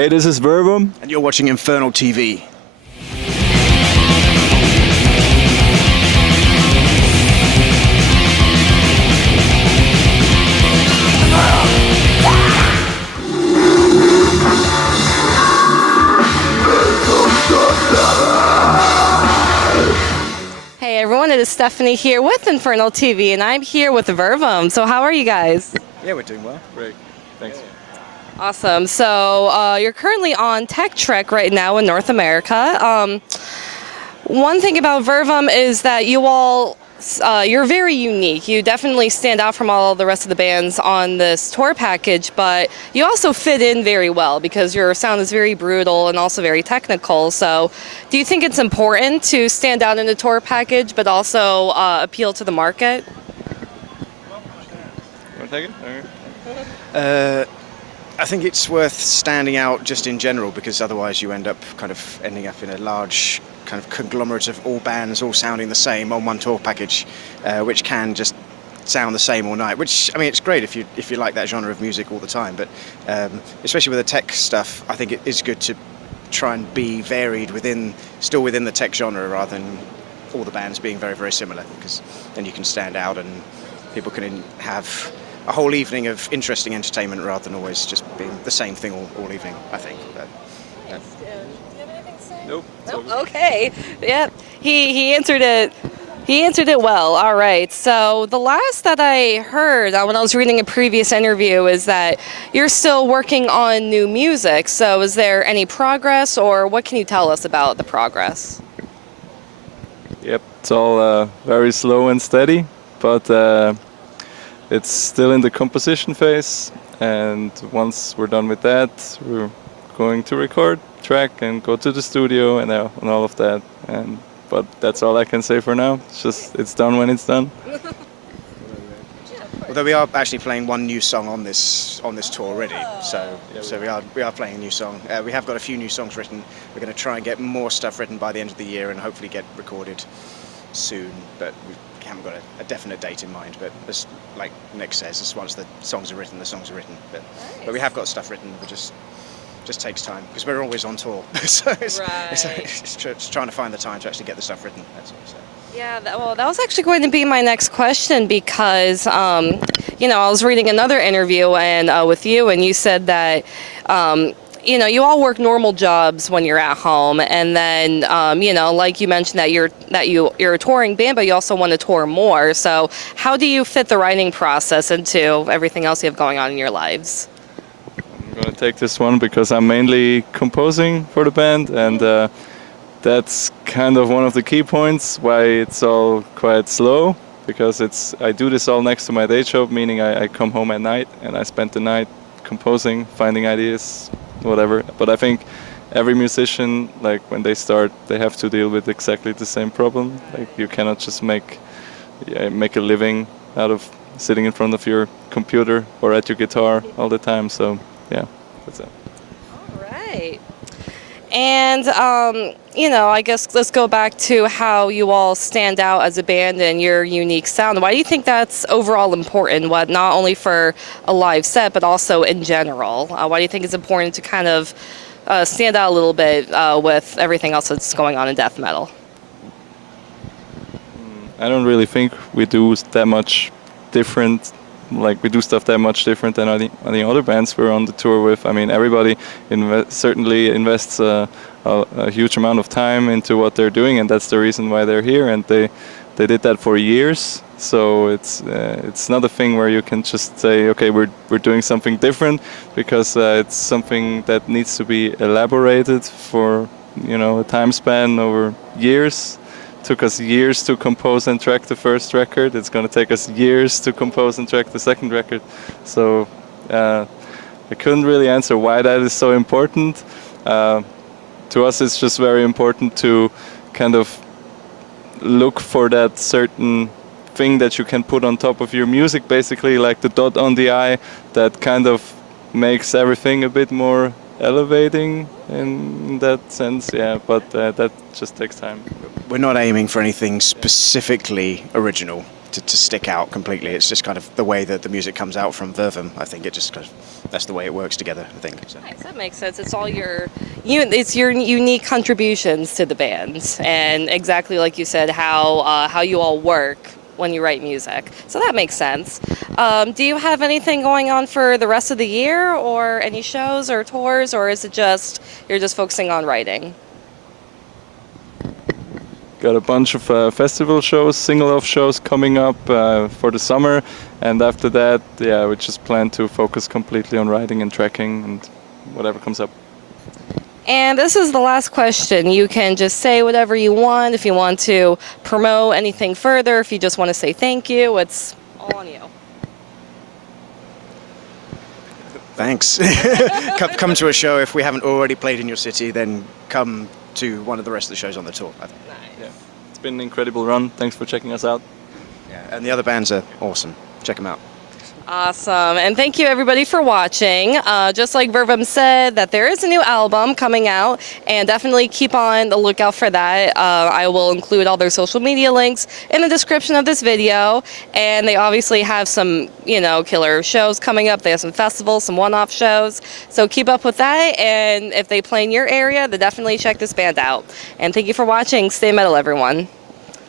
Hey, this is Virvum. And you're watching Infernal TV. Hey everyone, it is Stephanie here with Infernal TV, and I'm here with Virvum. So how are you guys? Yeah, we're doing well. Great, thanks. Awesome. So you're currently on Tech Trek right now in North America. One thing about Virvum is that you all, you're very unique. You definitely stand out from all the rest of the bands on this tour package, but you also fit in very well because your sound is very brutal and also very technical. So do you think it's important to stand out in the tour package but also appeal to the market? You want to take it? I think it's worth standing out just in general because otherwise you end up kind of ending up in a large kind of conglomerate of all bands all sounding the same on one tour package, which can just sound the same all night. Which, I mean, it's great if you like that genre of music all the time, but especially with the tech stuff, I think it is good to try and be varied still within the tech genre rather than all the bands being very, very similar, because then you can stand out and people can have a whole evening of interesting entertainment rather than always just being the same thing all evening, I think. But, Do you have anything to say? Nope. Nope. Okay. Yeah. He answered it. He answered it well. All right. So the last that I heard when I was reading a previous interview is that you're still working on new music. So is there any progress, or what can you tell us about the progress? Yep, it's all very slow and steady, but it's still in the composition phase, and once we're done with that, we're going to record track and go to the studio and all of that. But that's all I can say for now. It's done when it's done. although we are actually playing one new song on this tour already, so we are playing a new song. We have got a few new songs written. We're going to try and get more stuff written by the end of the year and hopefully get recorded soon, but we haven't got a definite date in mind. But as like Nick says, as once the songs are written, the songs are written. But we have got stuff written. But just takes time because we're always on tour. So it's trying to find the time to actually get the stuff written. That's all. So. Yeah, that was actually going to be my next question because, I was reading another interview with you, and you said that, you all work normal jobs when you're at home, and then, like you mentioned that you're a touring band, but you also want to tour more. So how do you fit the writing process into everything else you have going on in your lives? I'm going to take this one because I'm mainly composing for the band, and that's kind of one of the key points why it's all quite slow, because I do this all next to my day job, meaning I come home at night and I spend the night composing, finding ideas, whatever. But I think every musician, like when they start, they have to deal with exactly the same problem. Like you cannot just make a living out of sitting in front of your computer or at your guitar all the time. So yeah, that's it. All right. And, I guess let's go back to how you all stand out as a band and your unique sound. Why do you think that's overall important, not only for a live set, but also in general? Why do you think it's important to kind of stand out a little bit with everything else that's going on in death metal? I don't really think we do that much different. Like we do stuff that much different than any other bands we're on the tour with. I mean, everybody certainly invests a huge amount of time into what they're doing, and that's the reason why they're here. And they did that for years. So it's not a thing where you can just say, okay, we're doing something different, because it's something that needs to be elaborated for a time span over years. Took us years to compose and track the first record. It's going to take us years to compose and track the second record. So I couldn't really answer why that is so important. To us, it's just very important to kind of look for that certain thing that you can put on top of your music, basically like the dot on the I that kind of makes everything a bit more elevating in that sense, yeah, but that just takes time. We're not aiming for anything specifically original. to stick out completely. It's just kind of the way that the music comes out from Virvum. I think it just kind of, that's the way it works together, I think. So. Nice, that makes sense. It's all it's your unique contributions to the band, and exactly like you said, how you all work when you write music. So that makes sense. Do you have anything going on for the rest of the year, or any shows or tours, or is it just you're just focusing on writing? Got a bunch of festival shows, single-off shows coming up for the summer, and after that, yeah, we just plan to focus completely on writing and tracking and whatever comes up. And this is the last question. You can just say whatever you want. If you want to promote anything further, if you just want to say thank you, it's all on you. Thanks. Come to a show. If we haven't already played in your city, then come to one of the rest of the shows on the tour, I think. Yeah. It's been an incredible run. Thanks for checking us out. Yeah, and the other bands are awesome. Check them out. Awesome, and thank you everybody for watching. Just like Virvum said, that there is a new album coming out, and definitely keep on the lookout for that. I will include all their social media links in the description of this video, and they obviously have some, killer shows coming up. They have some festivals, some one-off shows, so keep up with that, and if they play in your area, then definitely check this band out. And thank you for watching. Stay metal, everyone.